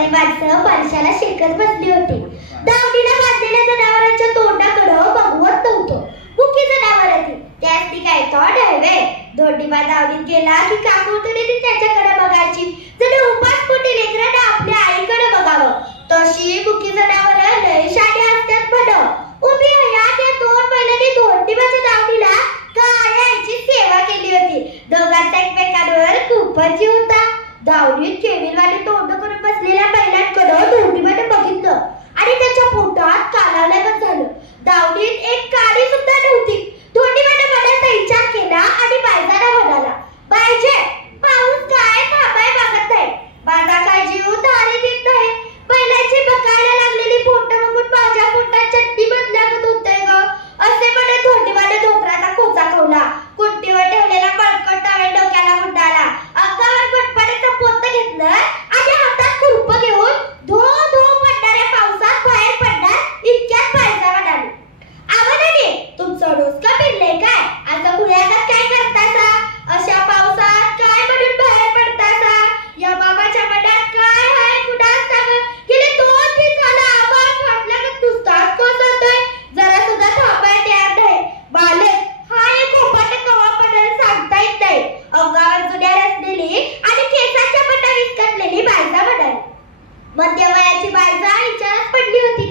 गावातली माणसं परशाला शेकत बसली होती. दावणीला बांधलेल्या जनावरांच्या तोंडाकडं बघवत नव्हतं. मुकी जनावर होती, त्यास ती काय तो ढळवे. धोंडीबा दावणीत गेला की काकूतरी ती त्याच्याकडे बघायची, जणू उपास पोटी लेकरांना आपल्या आईकडे बघावं. तशी मुकी जनावरं लय शाणी असतात म्हण. उभी हयात या 2 बैलांनी धोंडीबाच्या दावणीला काळ्या आईची सेवा केली होती. दोघांचा एकमेकांवर खूपच जीव होता. दावणीत केविलवाले तोंड करून बसलेल्या बैलांकडे धोंडीबाने बघितलं आणि त्याच्या पोटात कालावल्यागत झालं. दावणीत एक काडी सुद्धा नव्हती. धोंडीबाने मनात विचार केला आणि बायजाला म्हणाला, बायजे, पाऊस काय थांबाय मागत नाही. माझा काय जीव धारी देत नाही. बैलांची बकायला लागलेली पोट बघून माझ्या पोटात चटणी बदलागत होतंय ग. असे म्हणत धोंडीबाने धोत्राचा खोचा खवला. कुंटीवर ठेवलेला मळकट टावेल डोक्याला गुंडाळला. अंगावर गुटपाण्याचं पोतं घेतलं आणि हातात खुरपं घेऊन धो धो पडणाऱ्या पावसात बाहेर पडणार इतक्यात बायजा म्हणाली, आवडले तुमचं डोसकं फिरलंय काय? असं खुळ्यागत काय करतासा? अशा पावसात काय म्हणून बाहेर पडतासा? या बाबाच्या मनात काय आहे कुणास ठाऊक. गेले 2 दिवस झाला आवाज फाटल्यागत नुसताच कोसळतोय. जरा सुद्धा थांबायला तयार नाही. बालक हा एक कोपाट कवा पडेल सांगता येत नाही. अंगावर जुन्या रचलेली आणि केसाच्या बटा विस्कटलेली बायजा म्हणाली. मध्यवयाची बायजा विचारात पडली होती.